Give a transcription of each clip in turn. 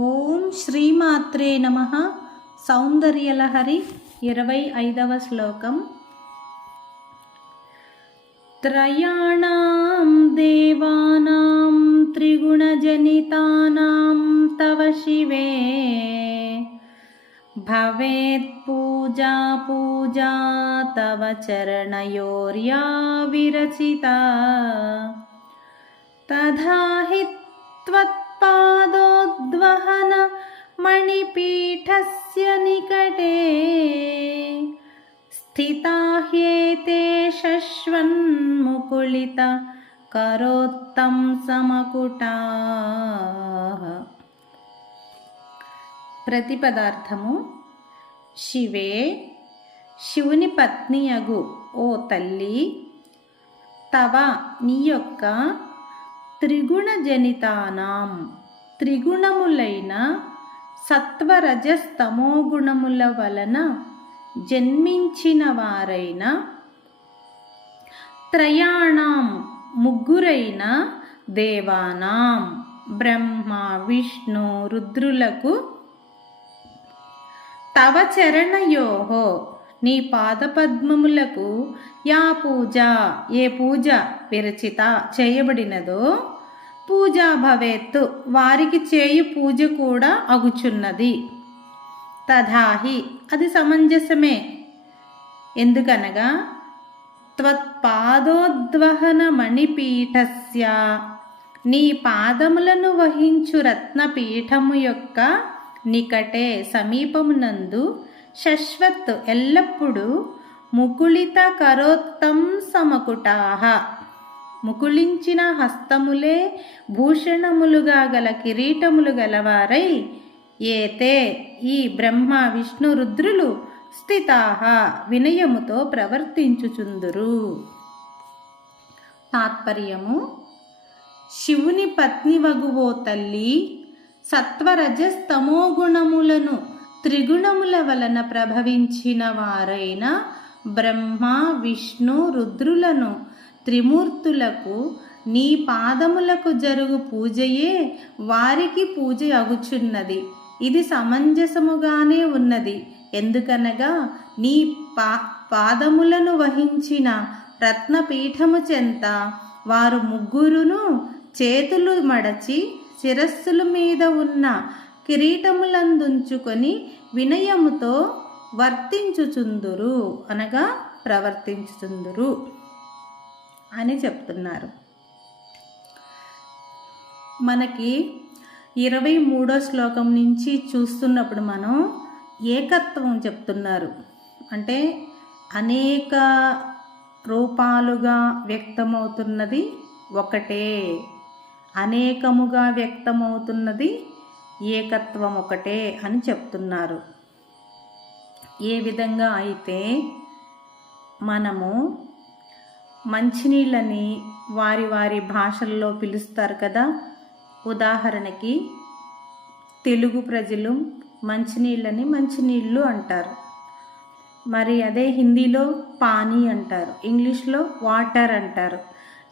ఓం శ్రీమాత్రే నమ. సౌందర్యలహరి ఇరవై ఐదవ శ్లోకం. త్రయాణాం దేవానాం త్రిగుణజనితానాం తవ శివే. భవేత్ పూజా పూజా తవ చరణయోర్యా విరచిత తథా त्वत्पादोद्वहन मणिपीठस्य निकटे स्थिता ह्येते शश्वन्मुकुलित करोत्तं సమకుటాః ప్రతిపదార్థము శివే శివుని పత్ని అగు ఓ తల్లి తవ నీ యొక్క త్రిగుణజనితానాం. త్రిగుణములైన సత్వరజస్తమోగుణముల వలన జన్మించిన వారైన త్రయాణం ముగ్గురైన దేవానాం. బ్రహ్మ విష్ణు రుద్రులకు తవ చరణయోహో నీ పాదపద్మములకు యా పూజ ఏ పూజ విరచిత చేయబడినదో పూజా భవేత్తు. వారికి చేయు పూజ కూడా అగుచున్నది. తథాహి. అది సమంజసమే. ఎందుకనగా త్వత్పాదోద్వహన మణిపీఠస్య నీ పాదములను వహించు రత్నపీఠము యొక్క నికటే సమీపమునందు శశ్వత్ ఎల్లప్పుడూ ముకుళిత కరోత్తం సమకుటాహ ముకుళించిన హస్తములే భూషణములుగా గల కిరీటములు గలవారై ఏతే ఈ బ్రహ్మ విష్ణు రుద్రులు స్థితాహ వినయముతో ప్రవర్తించుచుందురు. తాత్పర్యము శివుని పత్నివగువో తల్లి సత్వరజస్తమో గుణములను త్రిగుణముల వలన ప్రభవించిన వారైన బ్రహ్మ విష్ణు రుద్రులను త్రిమూర్తులకు నీ పాదములకు జరుగు పూజయే వారికి పూజ అగుచున్నది. ఇది సమంజసముగానే ఉన్నది. ఎందుకనగా నీ పా పాదములను వహించిన రత్నపీఠము చెంత వారు ముగ్గురును చేతులు మడచి శిరస్సుల మీద ఉన్న కిరీటములందుంచుకొని వినయముతో వర్తించుచుందురు. అనగా ప్రవర్తించుచుందురు. అని చెప్తున్నారు. మనకి ఇరవై మూడో శ్లోకం నుంచి చూస్తున్నప్పుడు మనం ఏకత్వం చెప్తున్నారు. అంటే అనేక రూపాలుగా వ్యక్తమవుతున్నది ఒకటే. అనేకముగా వ్యక్తమవుతున్నది ఏకత్వం ఒకటే అని చెప్తున్నారు. ఏ విధంగా అయితే మనము మంచినీళ్ళని వారి వారి భాషల్లో పిలుస్తారు కదా. ఉదాహరణకి తెలుగు ప్రజలు మంచినీళ్ళని మంచినీళ్ళు అంటారు. మరి అదే హిందీలో పానీ అంటారు. ఇంగ్లీష్లో వాటర్ అంటారు.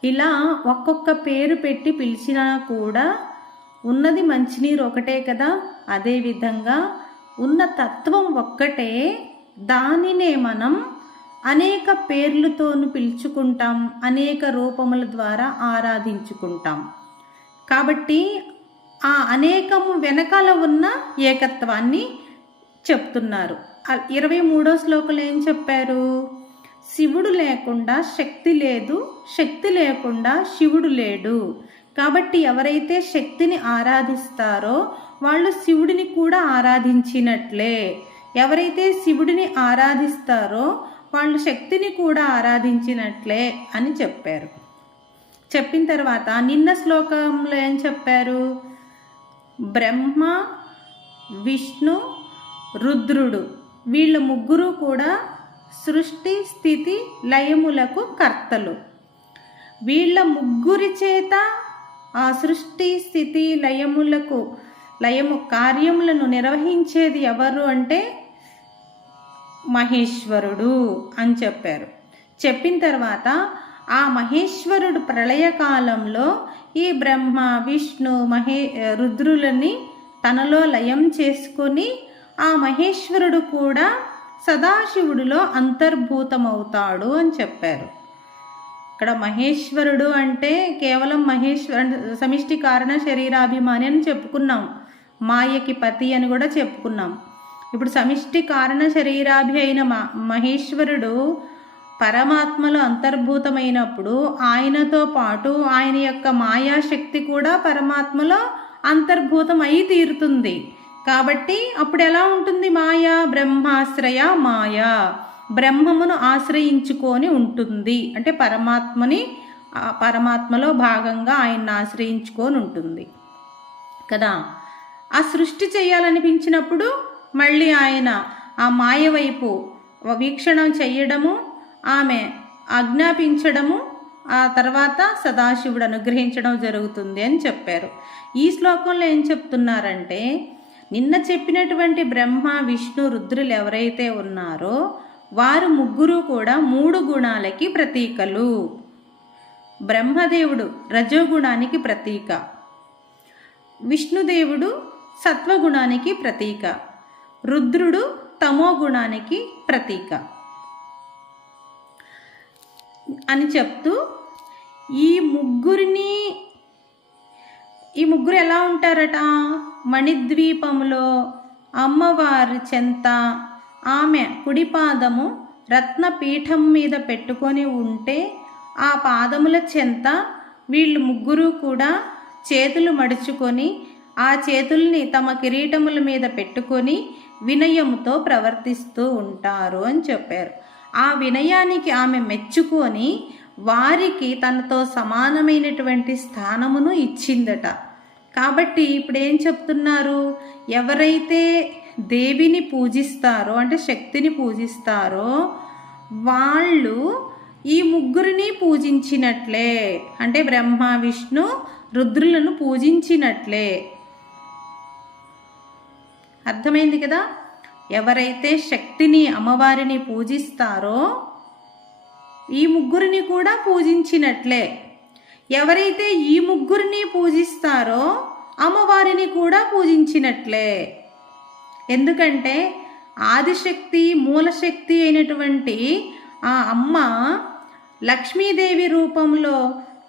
ఇలా ఒక్కొక్క పేరు పెట్టి పిలిచినా కూడా ఉన్నది మంచినీరు ఒకటే కదా. అదేవిధంగా ఉన్న తత్వం ఒక్కటే. దానినే మనం అనేక పేర్లతోను పిలుచుకుంటాం అనేక రూపముల ద్వారా ఆరాధించుకుంటాం. కాబట్టి ఆ అనేకము వెనకాల ఉన్న ఏకత్వాన్ని చెప్తున్నారు. ఇరవై మూడో శ్లోకంలో ఏం చెప్పారు? శివుడు లేకుండా శక్తి లేదు శక్తి లేకుండా శివుడు లేడు. కాబట్టి ఎవరైతే శక్తిని ఆరాధిస్తారో వాళ్ళు శివుడిని కూడా ఆరాధించినట్లే. ఎవరైతే శివుడిని ఆరాధిస్తారో వాళ్ళు శక్తిని కూడా ఆరాధించినట్లే అని చెప్పారు. చెప్పిన తర్వాత నిన్న శ్లోకంలో ఏం చెప్పారు? బ్రహ్మ విష్ణు రుద్రుడు వీళ్ళ ముగ్గురు కూడా సృష్టి స్థితి లయములకు కర్తలు. వీళ్ళ ముగ్గురి చేత ఆ సృష్టి స్థితి లయములకు లయము కార్యములను నిర్వహించేది ఎవరు అంటే మహేశ్వరుడు అని చెప్పారు. చెప్పిన తర్వాత ఆ మహేశ్వరుడు ప్రళయకాలంలో ఈ బ్రహ్మ విష్ణు మహే రుద్రులని తనలో లయం చేసుకొని ఆ మహేశ్వరుడు కూడా సదాశివుడిలో అంతర్భూతమవుతాడు అని చెప్పారు. ఇక్కడ మహేశ్వరుడు అంటే కేవలం మహేశ్వర సమిష్టి కారణ శరీరాభిమాని అని చెప్పుకున్నాం. మాయకి పతి అని కూడా చెప్పుకున్నాం. ఇప్పుడు సమిష్టి కారణ శరీరాభి అయిన మహేశ్వరుడు పరమాత్మలో అంతర్భూతమైనప్పుడు ఆయనతో పాటు ఆయన యొక్క మాయాశక్తి కూడా పరమాత్మలో అంతర్భూతం అయి తీరుతుంది. కాబట్టి అప్పుడు ఎలా ఉంటుంది మాయా? బ్రహ్మాశ్రయ మాయా. బ్రహ్మమును ఆశ్రయించుకొని ఉంటుంది. అంటే పరమాత్మని పరమాత్మలో భాగంగా ఆయన్ని ఆశ్రయించుకొని ఉంటుంది. కదా? ఆ సృష్టి చేయాలనిపించినప్పుడు మళ్ళీ ఆయన ఆ మాయ వైపు వీక్షణం చెయ్యడము ఆమె ఆజ్ఞాపించడము ఆ తర్వాత సదాశివుడు అనుగ్రహించడం జరుగుతుంది అని చెప్పారు. ఈ శ్లోకంలో ఏం చెప్తున్నారంటే నిన్న చెప్పినటువంటి బ్రహ్మ విష్ణు రుద్రులు ఎవరైతే ఉన్నారో వారు ముగ్గురు కూడా మూడు గుణాలకి ప్రతీకలు. బ్రహ్మదేవుడు రజోగుణానికి ప్రతీక. విష్ణుదేవుడు సత్వగుణానికి ప్రతీక. రుద్రుడు తమో గుణానికి ప్రతీక. అని చెప్తూ ఈ ముగ్గురిని ఈ ముగ్గురు ఎలా ఉంటారట? మణిద్వీపములో అమ్మవారి చెంత ఆమె కుడి పాదము రత్నపీఠం మీద పెట్టుకొని ఉంటే ఆ పాదముల చెంత వీళ్ళు ముగ్గురు కూడా చేతులు మడుచుకొని ఆ చేతుల్ని తమ కిరీటముల మీద పెట్టుకొని వినయముతో ప్రవర్తిస్తూ ఉంటారు అని చెప్పారు. ఆ వినయానికి ఆమె మెచ్చుకొని వారికి తనతో సమానమైనటువంటి స్థానమును ఇచ్చిందట. కాబట్టి ఇప్పుడు ఏం చెప్తున్నారు? ఎవరైతే దేవిని పూజిస్తారో అంటే శక్తిని పూజిస్తారో వాళ్ళు ఈ ముగ్గురిని పూజించినట్లే. అంటే బ్రహ్మ విష్ణు రుద్రులను పూజించినట్లే. అర్థమైంది కదా? ఎవరైతే శక్తిని అమ్మవారిని పూజిస్తారో ఈ ముగ్గురిని కూడా పూజించినట్లే. ఎవరైతే ఈ ముగ్గురిని పూజిస్తారో అమ్మవారిని కూడా పూజించినట్లే. ఎందుకంటే ఆదిశక్తి మూలశక్తి అయినటువంటి ఆ అమ్మ లక్ష్మీదేవి రూపంలో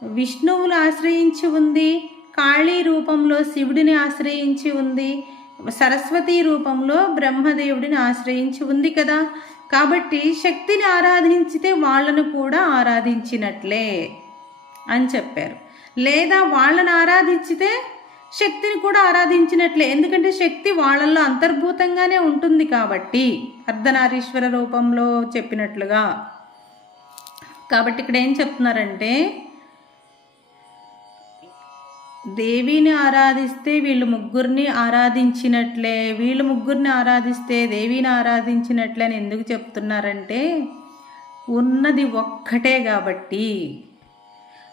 విష్ణువులు ఆశ్రయించి ఉంది కాళీ రూపంలో శివుడిని ఆశ్రయించి ఉంది సరస్వతి రూపంలో బ్రహ్మదేవుడిని ఆశ్రయించి ఉంది కదా. కాబట్టి శక్తిని ఆరాధించితే వాళ్ళను కూడా ఆరాధించినట్లే అని చెప్పారు. లేదా వాళ్ళని ఆరాధించితే శక్తిని కూడా ఆరాధించినట్లే. ఎందుకంటే శక్తి వాళ్ళల్లో అంతర్భూతంగానే ఉంటుంది కాబట్టి అర్ధనారీశ్వర రూపంలో చెప్పినట్లుగా. కాబట్టి ఇక్కడ ఏం చెప్తున్నారంటే దేవిని ఆరాధిస్తే వీళ్ళు ముగ్గురిని ఆరాధించినట్లే వీళ్ళు ముగ్గురిని ఆరాధిస్తే దేవిని ఆరాధించినట్లే అని ఎందుకు చెప్తున్నారంటే ఉన్నది ఒక్కటే కాబట్టి.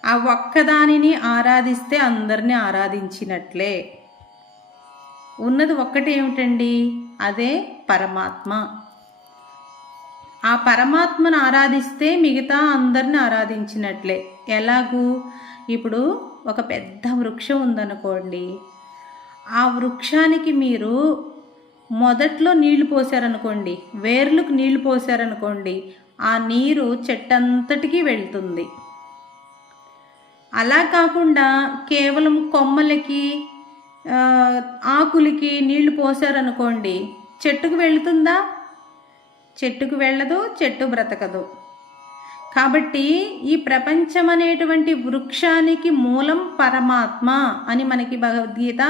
ఆ ఒక్కదానిని ఆరాధిస్తే అందరిని ఆరాధించినట్లే. ఉన్నది ఒక్కటి ఏమిటండి? అదే పరమాత్మ. ఆ పరమాత్మను ఆరాధిస్తే మిగతా అందరిని ఆరాధించినట్లే. ఎలాగూ? ఇప్పుడు ఒక పెద్ద వృక్షం ఉందనుకోండి ఆ వృక్షానికి మీరు మొదట్లో నీళ్ళు పోసారనుకోండి వేర్లకు నీళ్ళు పోసారనుకోండి ఆ నీరు చెట్టంతటికి వెళ్తుంది. అలా కాకుండా కేవలం కొమ్మలకి ఆకులకి నీళ్ళు పోసారనుకోండి చెట్టుకు వెళుతుందా? చెట్టుకు వెళ్ళదు చెట్టు బ్రతకదు. కాబట్టి ఈ ప్రపంచం అనేటువంటి వృక్షానికి మూలం పరమాత్మ అని మనకి భగవద్గీత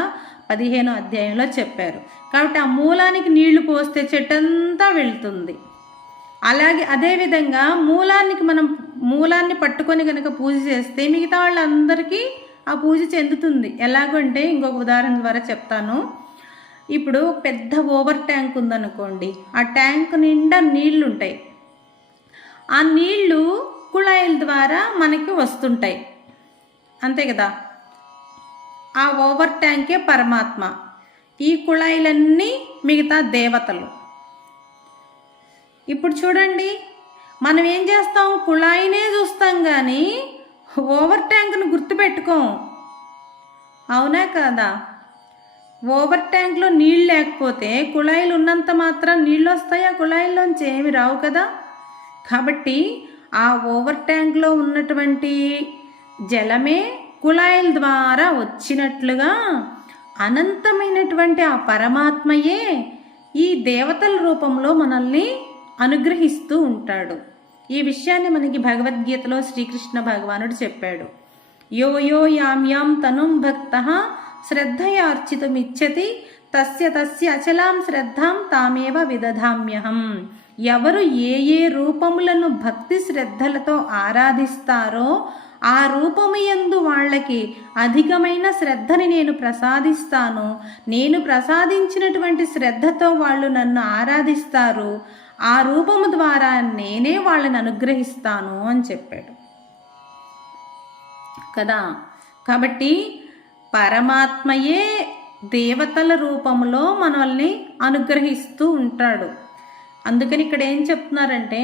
పదిహేను అధ్యాయంలో చెప్పారు. కాబట్టి ఆ మూలానికి నీళ్ళు పోస్తే చెట్టంతా వెళ్తుంది. అలాగే అదేవిధంగా మూలానికి మనం మూలాన్ని పట్టుకొని కనుక పూజ చేస్తే మిగతా వాళ్ళందరికీ ఆ పూజ చెందుతుంది. ఎలాగంటే ఇంకొక ఉదాహరణ ద్వారా చెప్తాను. ఇప్పుడు పెద్ద ఓవర్ ట్యాంక్ ఉందనుకోండి. ఆ ట్యాంక్ నిండా నీళ్ళు ఉంటాయి ఆ నీళ్ళు కుళాయిల ద్వారా మనకి వస్తుంటాయి. అంతే కదా? ఆ ఓవర్ ట్యాంకే పరమాత్మ. ఈ కుళాయిలన్నీ మిగతా దేవతలు. ఇప్పుడు చూడండి మనం ఏం చేస్తాం? కుళాయినే చూస్తాం కానీ ఓవర్ ట్యాంక్ను గుర్తుపెట్టుకోం. అవునా కదా? ఓవర్ ట్యాంక్లో నీళ్ళు లేకపోతే కుళాయిలు ఉన్నంత మాత్రం నీళ్ళు వస్తాయా? కుళాయిల్లోంచి ఏమి రావు కదా? కాబట్టి ఆ ఓవర్ ట్యాంక్లో ఉన్నటువంటి జలమే కుళాయిల ద్వారా వచ్చినట్లుగా అనంతమైనటువంటి ఆ పరమాత్మయే ఈ దేవతల రూపంలో మనల్ని అనుగ్రహిస్తూ ఉంటాడు. ఈ విషయాన్ని మనకి భగవద్గీతలో శ్రీకృష్ణ భగవానుడు చెప్పాడు. యో యో యాం యాం తనుం భక్త శ్రద్ధయార్చితుమిచ్చతి తస్య తస్య అచలాం శ్రద్ధాం తామేవ విదధామ్యహం. ఎవరు ఏ ఏ రూపములను భక్తి శ్రద్ధలతో ఆరాధిస్తారో ఆ రూపము యందు వాళ్ళకి అధికమైన శ్రద్ధని నేను ప్రసాదిస్తాను. నేను ప్రసాదించినటువంటి శ్రద్ధతో వాళ్ళు నన్ను ఆరాధిస్తారు. ఆ రూపము ద్వారా నేనే వాళ్ళని అనుగ్రహిస్తాను అని చెప్పాడు. కదా? కాబట్టి పరమాత్మయే దేవతల రూపంలో మనల్ని అనుగ్రహిస్తూ ఉంటాడు. అందుకని ఇక్కడ ఏం చెప్తున్నారంటే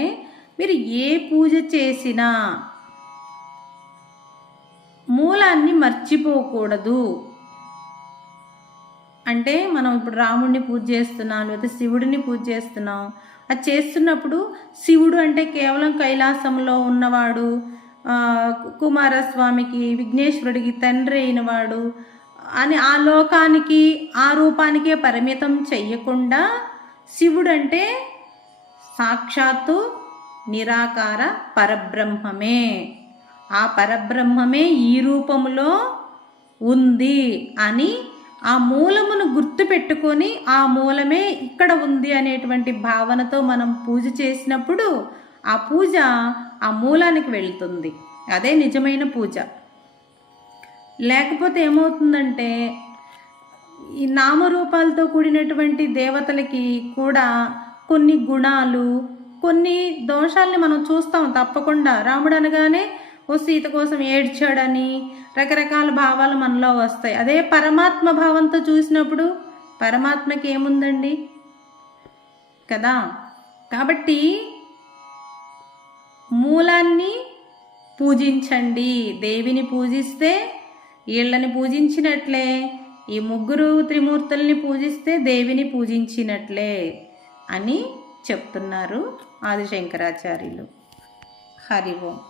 మీరు ఏ పూజ చేసినా మూలాన్ని మర్చిపోకూడదు. అంటే మనం ఇప్పుడు రాముడిని పూజ చేస్తున్నాం లేకపోతే శివుడిని పూజ చేస్తున్నాం. అది చేస్తున్నప్పుడు శివుడు అంటే కేవలం కైలాసంలో ఉన్నవాడు కుమారస్వామికి విఘ్నేశ్వరుడికి తండ్రి అయినవాడు అని ఆ లోకానికి ఆ రూపానికే పరిమితం చెయ్యకుండా శివుడు అంటే సాక్షాత్తు నిరాకార పరబ్రహ్మమే. ఆ పరబ్రహ్మమే ఈ రూపములో ఉంది అని ఆ మూలమును గుర్తుపెట్టుకొని ఆ మూలమే ఇక్కడ ఉంది అనేటువంటి భావనతో మనం పూజ చేసినప్పుడు ఆ పూజ ఆ మూలానికి వెళుతుంది. అదే నిజమైన పూజ. లేకపోతే ఏమవుతుందంటే ఈ నామరూపాలతో కూడినటువంటి దేవతలకి కూడా కొన్ని గుణాలు కొన్ని దోషాల్ని మనం చూస్తాం తప్పకుండా. రాముడు అనగానే ఓ సీత కోసం ఏడ్చాడని రకరకాల భావాలు మనలో వస్తాయి. అదే పరమాత్మ భావంతో చూసినప్పుడు పరమాత్మకి ఏముందండి? కదా? కాబట్టి మూలాన్ని పూజించండి. దేవిని పూజిస్తే వీళ్ళని పూజించినట్లే ఈ ముగ్గురు త్రిమూర్తుల్ని పూజిస్తే దేవిని పూజించినట్లే. అని చెప్తున్నారు ఆదిశంకరాచార్యులు. హరి ఓం.